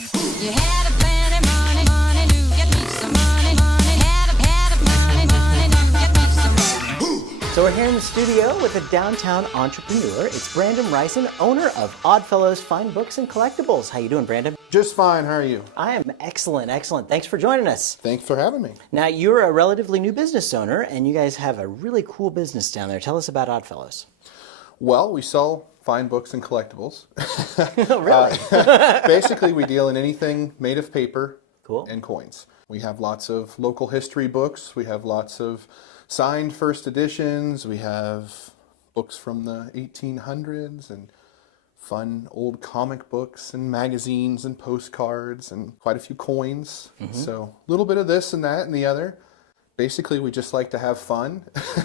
You had a plenty money, money to get me some money, money. Had a money, money to get me some money. So we're here in the studio with a downtown entrepreneur. It's Brandon Rison, owner of Oddfellows Fine Books and Collectibles. How you doing, Brandon? Just fine. How are you? I am excellent, excellent. Thanks for joining us. Thanks for having me. Now, you're a relatively new business owner, and you guys have a really cool business down there. Tell us about Oddfellows. Well, we sell fine books and collectibles. Oh, really? Basically, we deal in anything made of paper Cool. and coins. We have lots of local history books. We have lots of signed first editions. We have books from the 1800s and fun old comic books and magazines and postcards and quite a few coins. So a little bit of this and that and the other. Basically, we just like to have fun.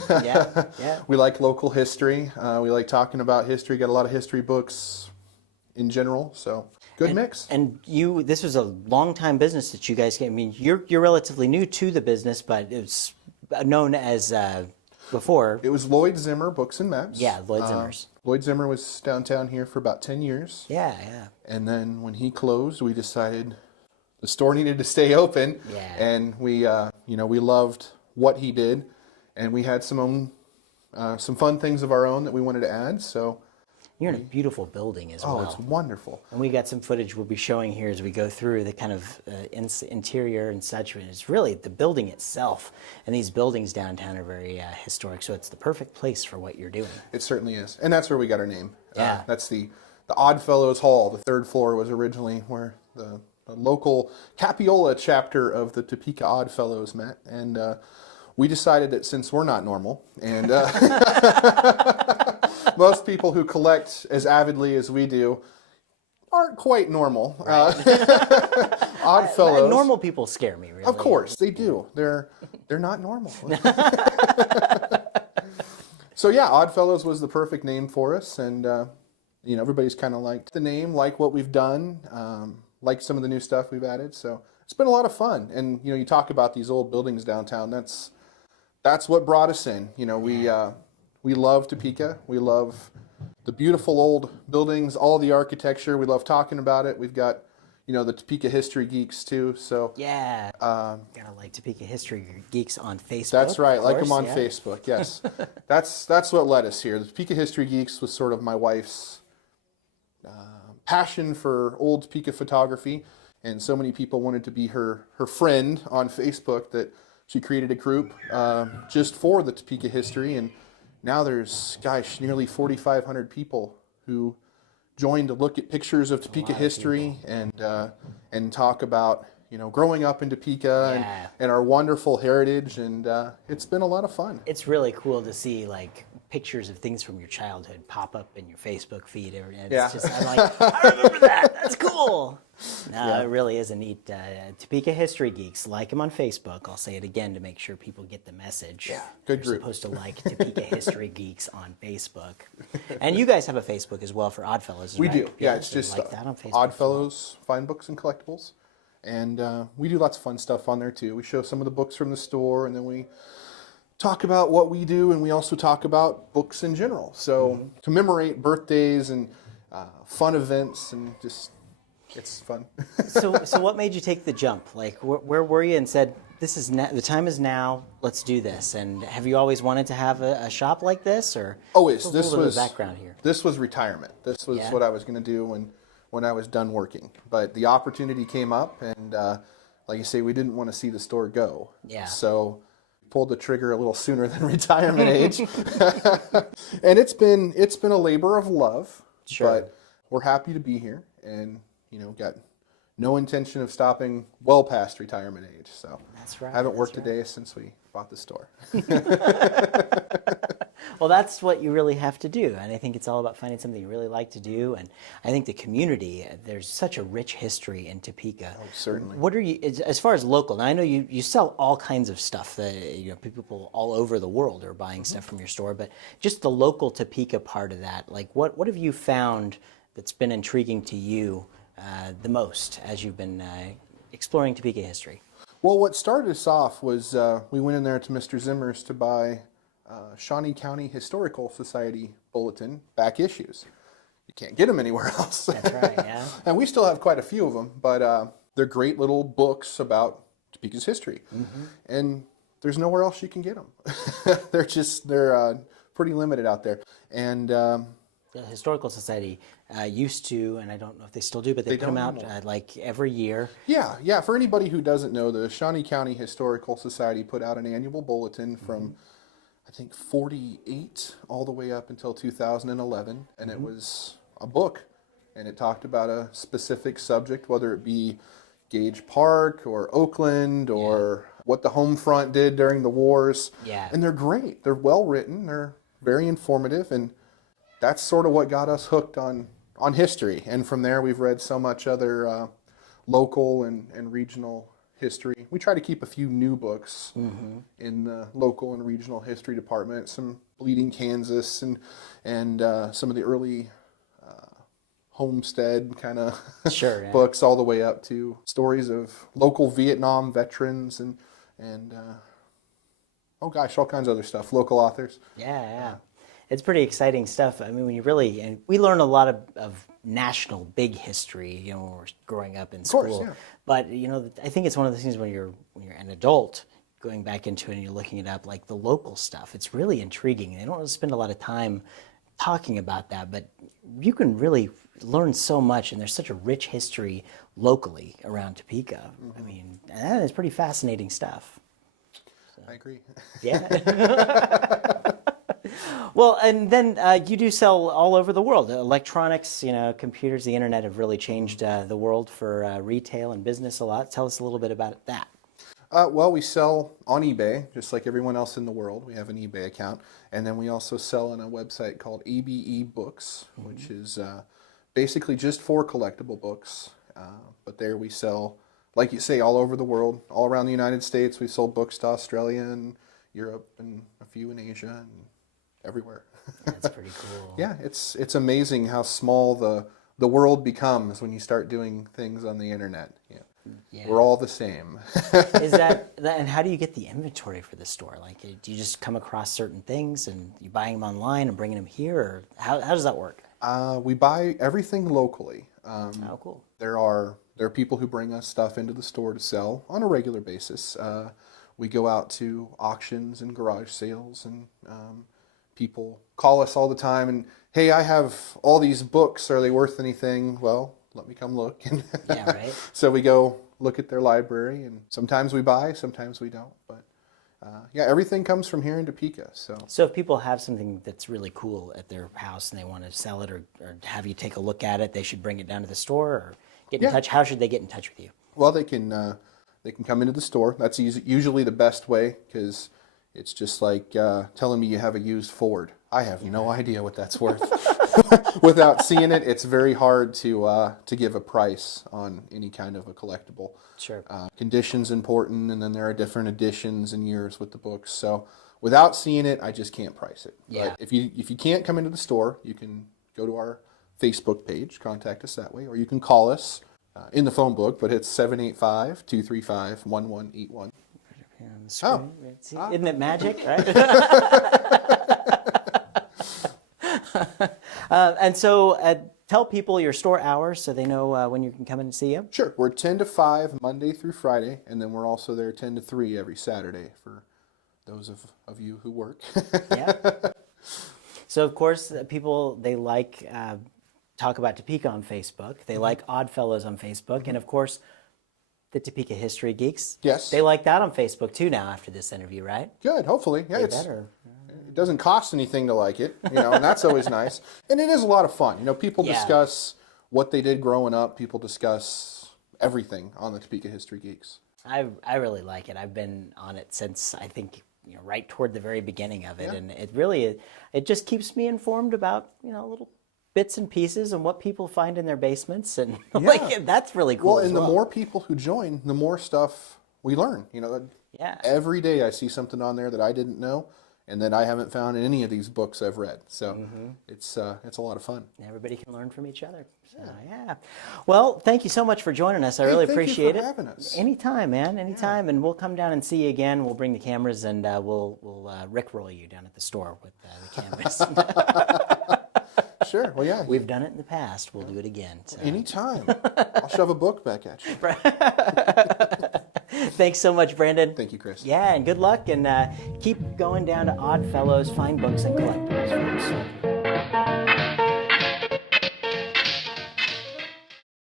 Yeah, yeah. We like local history. We like talking about history. Got a lot of history books in general. So good mix. And this was a long-time business that you guys came. I mean, you're relatively new to the business, but it's known as before. It was Lloyd Zimmer Books and Maps. Yeah, Lloyd Zimmer's. Lloyd Zimmer was downtown here for about 10 years. Yeah, yeah. And then when he closed, we decided the store needed to stay open. Yeah. And we loved what he did, and we had some fun things of our own that we wanted to add. So You're in a beautiful building as well. oh, it's wonderful. And we got some footage we'll be showing here as we go through the kind of interior and such. And it's really the building itself. And these buildings downtown are very historic, so it's the perfect place for what you're doing. It certainly is, and that's where we got our name. Yeah. That's the Oddfellows Hall. The third floor was originally where the local Capiola chapter of the Topeka Oddfellows met, and we decided that since we're not normal, and most people who collect as avidly as we do aren't quite normal. Oddfellows. Normal people scare me, really. Of course, they do. They're not normal. So yeah, Oddfellows was the perfect name for us, and everybody's kind of liked the name, like what we've done, like some of the new stuff we've added. So it's been a lot of fun. And you talk about these old buildings downtown. That's what brought us in. We love Topeka. We love the beautiful old buildings, all the architecture. We love talking about it. We've got the Topeka history geeks too. So Yeah. Gotta like Topeka History Geeks on Facebook. that's right. of Like them course, on yeah. Facebook. Yes, that's what led us here. The Topeka history geeks was sort of my wife's passion for old Topeka photography, and so many people wanted to be her friend on Facebook that she created a group just for the Topeka history, and now there's nearly 4,500 people who joined to look at pictures of Topeka history and talk about growing up in Topeka Yeah. and our wonderful heritage, and it's been a lot of fun. It's really cool to see like pictures of things from your childhood pop up in your Facebook feed. And Yeah. it's just, I'm like, I remember that. That's cool. No, it really is a neat Topeka History Geeks. Like them on Facebook. I'll say it again to make sure people get the message. Yeah, good You're group. supposed to like Topeka History Geeks on Facebook. And you guys have a Facebook as well for Oddfellows, We right? do. Yeah, it's so you just like that on Facebook. Oddfellows Fine Books and Collectibles. And we do lots of fun stuff on there too. We show some of the books from the store, and then we talk about what we do, and we also talk about books in general. So commemorate birthdays and fun events, and just it's fun. So what made you take the jump? Like, where were you and said, "This is the time is now. Let's do this"? And have you always wanted to have a shop like this, or Always. Tell us This a little bit was of background here. This was retirement. This was Yeah. what I was going to do when I was done working. But the opportunity came up, and like you say, we didn't want to see the store go. Yeah. So pulled the trigger a little sooner than retirement age. And it's been a labor of love. Sure. But we're happy to be here, and got no intention of stopping well past retirement age. So That's right. haven't that's worked right. a day since we bought the store. Well, that's what you really have to do, and I think it's all about finding something you really like to do. And I think the community, there's such a rich history in Topeka. Oh, certainly. What are you, as far as local? Now I know you sell all kinds of stuff that people all over the world are buying stuff from your store, but just the local Topeka part of that, like what have you found that's been intriguing to you the most as you've been exploring Topeka history? Well, what started us off was we went in there to Mr. Zimmer's to buy Shawnee County Historical Society Bulletin back issues. can't get them anywhere else. That's right, yeah. And we still have quite a few of them, but they're great little books about Topeka's history. And there's nowhere else you can get them. they're pretty limited out there. And the Historical Society used to, and I don't know if they still do, but they put them out like every year. Yeah. For anybody who doesn't know, the Shawnee County Historical Society put out an annual bulletin from, I think, 48 all the way up until 2011, and it was a book, and it talked about a specific subject, whether it be Gage Park or Oakland or what the home front did during the wars. Yeah. And they're great. They're well written. They're very informative, and that's sort of what got us hooked on history. And from there, we've read so much other local and regional history. We try to keep a few new books in the local and regional history department, some Bleeding Kansas and some of the early homestead kind of books, all the way up to stories of local Vietnam veterans and oh gosh, all kinds of other stuff, local authors. Yeah. It's pretty exciting stuff. I mean, and we learn a lot of national big history, when we're growing up in school. Of course, yeah. But, I think it's one of the things when you're an adult going back into it and you're looking it up, like the local stuff, it's really intriguing. They don't really spend a lot of time talking about that, but you can really learn so much, and there's such a rich history locally around Topeka. I mean, that is pretty fascinating stuff. I agree. Yeah. Well, and then you do sell all over the world. Electronics, computers, the internet have really changed the world for retail and business a lot. Tell us a little bit about that. Well, we sell on eBay, just like everyone else in the world. We have an eBay account. And then we also sell on a website called ABE Books, which is basically just for collectible books. But there we sell, like you say, all over the world, all around the United States. We sold books to Australia and Europe and a few in Asia and everywhere. That's pretty cool. Yeah, it's amazing how small the world becomes when you start doing things on the internet. Yeah. We're all the same. Is that, and how do you get the inventory for the store? Like, do you just come across certain things and you buying them online and bringing them here, or how does that work? We buy everything locally. Oh, cool. There are people who bring us stuff into the store to sell on a regular basis. We go out to auctions and garage sales, and people call us all the time and, hey, I have all these books. Are they worth anything? Well, let me come look. Yeah, right. So we go look at their library, and sometimes we buy, sometimes we don't. But everything comes from here in Topeka. So if people have something that's really cool at their house and they want to sell it or have you take a look at it, they should bring it down to the store or get in touch. How should they get in touch with you? Well, they can come into the store. That's usually the best way, because it's just like telling me you have a used Ford. I have no idea what that's worth. Without seeing it, it's very hard to give a price on any kind of a collectible. Sure. Condition's important, and then there are different editions and years with the books. So without seeing it, I just can't price it. Yeah. But if you can't come into the store, you can go to our Facebook page, contact us that way, or you can call us in the phone book, but it's 785-235-1181. Here on the screen. Isn't it magic, right? And so tell people your store hours so they know when you can come in and see you. Sure. We're 10 to 5 Monday through Friday, and then we're also there 10 to 3 every Saturday for those of you who work. Yeah. So, of course, people, they like Talk About Topeka on Facebook. They like Oddfellows on Facebook. And, of course, the Topeka History Geeks. Yes. They like that on Facebook, too, now after this interview, right? Good, hopefully. Yeah, They it doesn't cost anything to like it, and that's always nice. And it is a lot of fun. People discuss what they did growing up. People discuss everything on the Topeka History Geeks. I really like it. I've been on it since, I think, right toward the very beginning of it. Yeah. And it just keeps me informed about, little bits and pieces and what people find in their basements. And that's really cool. Well, and the more people who join, the more stuff we learn. Every day I see something on there that I didn't know and that I haven't found in any of these books I've read. So it's a lot of fun. Everybody can learn from each other. So, yeah. Well, thank you so much for joining us. I really appreciate it. Thank you for having us. Anytime, man. Anytime. Yeah. And we'll come down and see you again. We'll bring the cameras and we'll rickroll you down at the store with the cameras. Sure. Well, yeah. We've done it in the past. We'll do it again. So. Anytime. I'll shove a book back at you. Thanks so much, Brandon. Thank you, Chris. Yeah, and good luck, and keep going down to Oddfellows Fine Books and Collectibles, folks.